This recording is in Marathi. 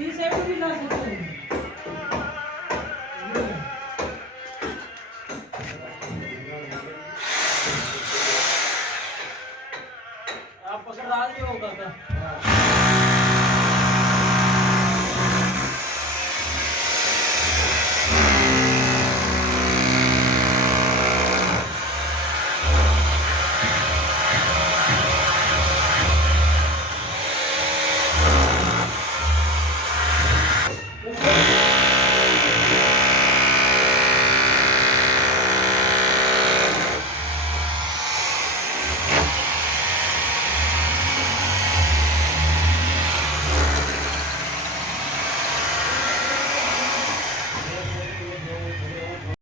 ಈ ಸೈಡ್ ಇಲ್ಲ ಸರ್ आप पकड़ आज भी होगा क्या